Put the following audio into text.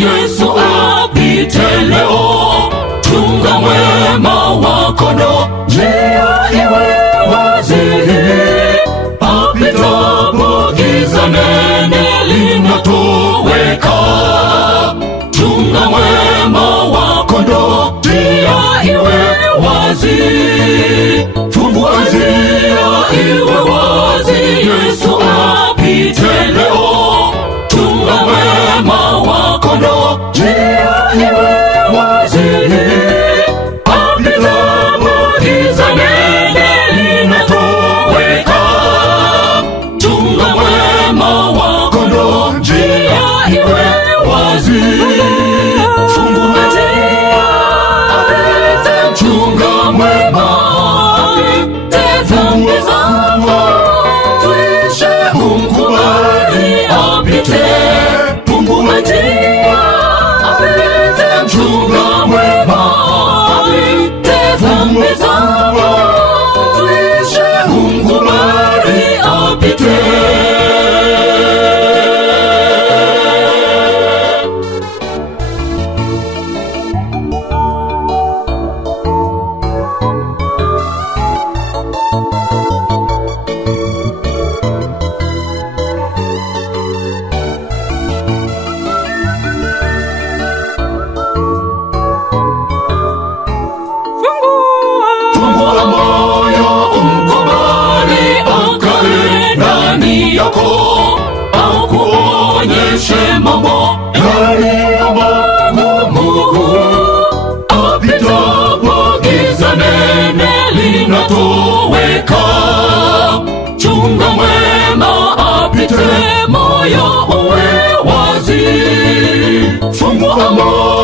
Yesu apite leo, chunga wema wako ndo njia iwe wazi. Apitapo giza nene linatoweka, chunga wema wako ndo njia iwe wazi. Fungua njia iwe wazi, Yesu apite leo, chunga wema wako ndo njia iwe wazi. Apitapo giza nene linatoweka, chunga wema wako ndo njia iwe wazi. Fungua njia, apite mchunga mwema, apite dhambi zangu, tuishe umkubali apite. Fungua njia, apite mchunga mwema, apite dhambi zangu, tuishe umkubali apite. Fungua moyo umkubali akae ndani yako, akuonyeshe mambo yaliyo magumu. Apitapo giza nene linatoweka, chunga mwema apite, moyo uwe wazi. Fungua moyo